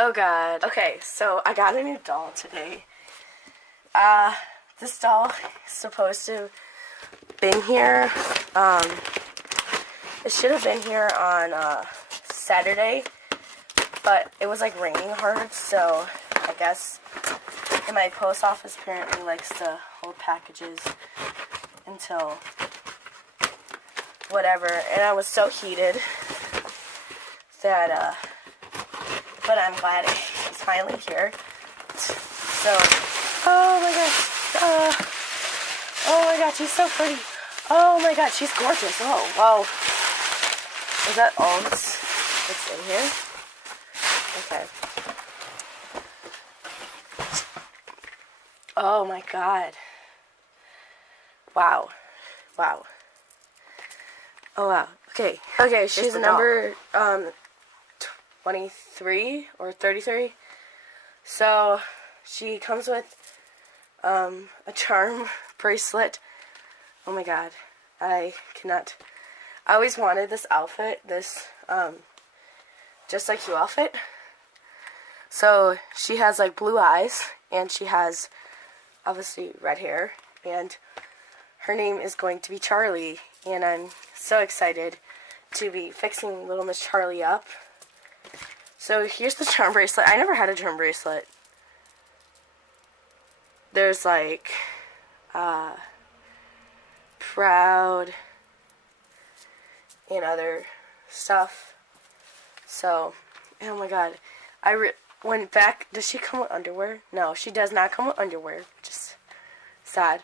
Oh god. Okay, so I got a new doll today. This doll is supposed to been here. It should have been here on Saturday, but it was like raining hard, so I guess and my post office apparently likes to hold packages until whatever, and I was so heated that but I'm glad it's finally here. So, oh my gosh, oh my god, she's so pretty. Oh my god, she's gorgeous. Oh, wow. Is that all that's in here? Okay. Oh my god. Wow. Wow. Oh wow. Okay. Okay, she's number 23 or 33. So she comes with a charm bracelet. Oh my god. I cannot. I always wanted this outfit, this just like you outfit. So she has like blue eyes and she has obviously red hair, and her name is going to be Charlie, and I'm so excited to be fixing little Miss Charlie up. So here's the charm bracelet. I never had a charm bracelet. There's like proud and other stuff. So, oh my god, I went back. Does she come with underwear? No, she does not come with underwear. Just sad.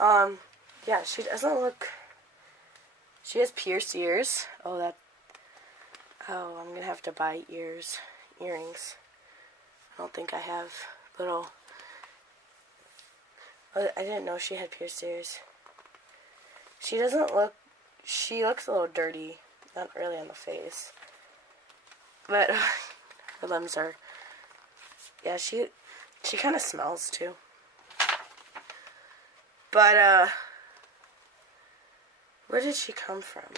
Yeah, she doesn't look. She has pierced ears. Oh, I'm gonna have to buy earrings. I don't think I have little. I didn't know she had pierced ears. She doesn't look. She looks a little dirty. Not really on the face. But her limbs are. Yeah, she kind of smells too. But where did she come from?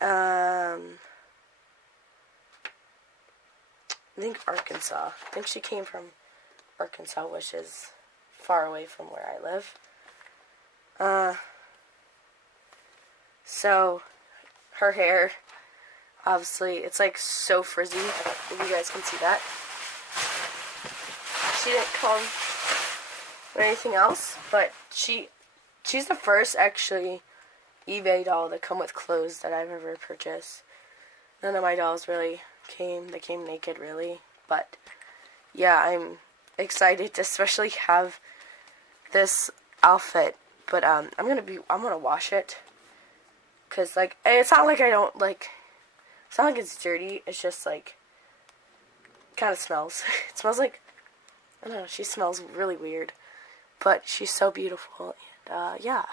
I think Arkansas. I think she came from Arkansas, which is far away from where I live. So her hair, obviously, it's like so frizzy, if you guys can see that. She didn't come or anything else, but she's the first actually eBay doll to come with clothes that I've ever purchased. None of my dolls really came naked really, but yeah, I'm excited to especially have this outfit, but I'm gonna wash it, cause like it's not like I don't like. It's not like it's dirty. It's just like kind of smells. It smells like, I don't know. She smells really weird, but she's so beautiful, and yeah.